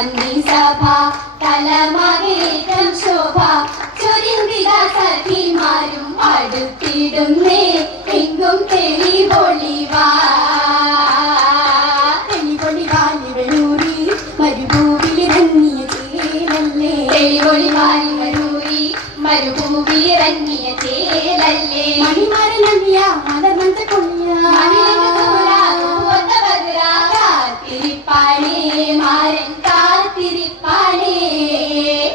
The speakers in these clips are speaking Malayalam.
വന്നി സഭ കലമകേറ്റം ശോഭ ചൊരിന്തിത സഖിമാരും അടുത്തിടുന്നേ എങ്കും തെളിവൊളിവാ തെളിവൊളിവാലിവളൂരി മരുഭൂവിലിറങ്ങിയ ചേലല്ലേ തെളിവൊളിവാലിവളൂരി മരുഭൂവിലിറങ്ങിയ ചേലല്ലേ മണിമരനങ്ങിയ മലർമഞ്ച കൊള്ളിയ കാത്തിരിപ്പാണേ മാരൻ കാത്തിരിപ്പാണേ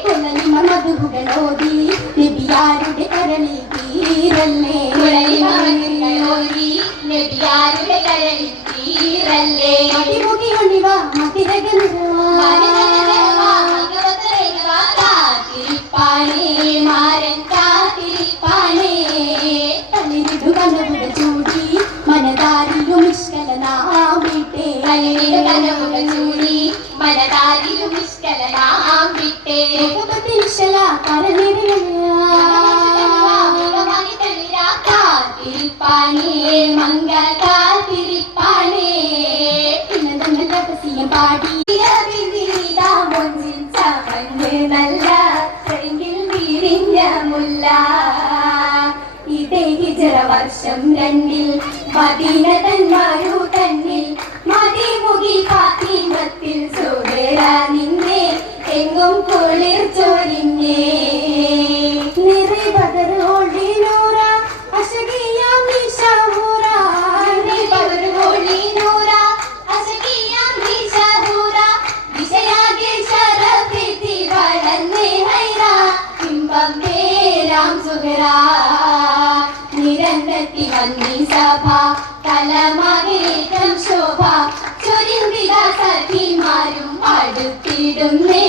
കുലനിമ മധുകളോതി നബിയാരുടെ കരളിൽ തീരല്ലേ കുലനിമോതി നബിയാരുടെ കരളിൽ തീരല്ലേ മതിമുഖി ഒണിവ കാത്തിരിപ്പാണേ മാരൻ കാത്തിരിപ്പാണേ തളിരിടു കനവുകൾ ചൂടി മനതാരിലും നിഷ്കലനാമിട്ടേ തളിരിടു കനവുകൾ ചൂടി മനതാരിലും നിഷ്കലനാമിട്ടേ നിശ്ചല കാത്തിരിപ്പാണേ മംഗ കാത്തിരിപ്പാണേ പിന്നെ തപസ്യം പാടി നല്ല വിരിഞ്ഞ മുല്ല ഇതേ ഹിജറ വർഷം 2 മദീന തന്മാരു തന്നിൽ മതിമുഖി ഫാത്തിമത്തിൽ സുഹറ നിന്നെ എങ്ങും കുളിർ ചൊരിഞ്ഞേ നിറേ ബദറോളി നൂറ അശകിയ മിശഹൂറ നിറേ ബദറോളി നൂറ അശകിയ മിശഹൂറ ദിശയാകെ ശരഫെത്തി വളർന്നേ ഹൈറ ഇമ്പം പേരാം സുഹറ നിരന്തത്തി വന്നി സഭ കലമകേറ്റം ശോഭ ചൊരിന്തിത സഖിമാരും അടുത്തിടുന്നേ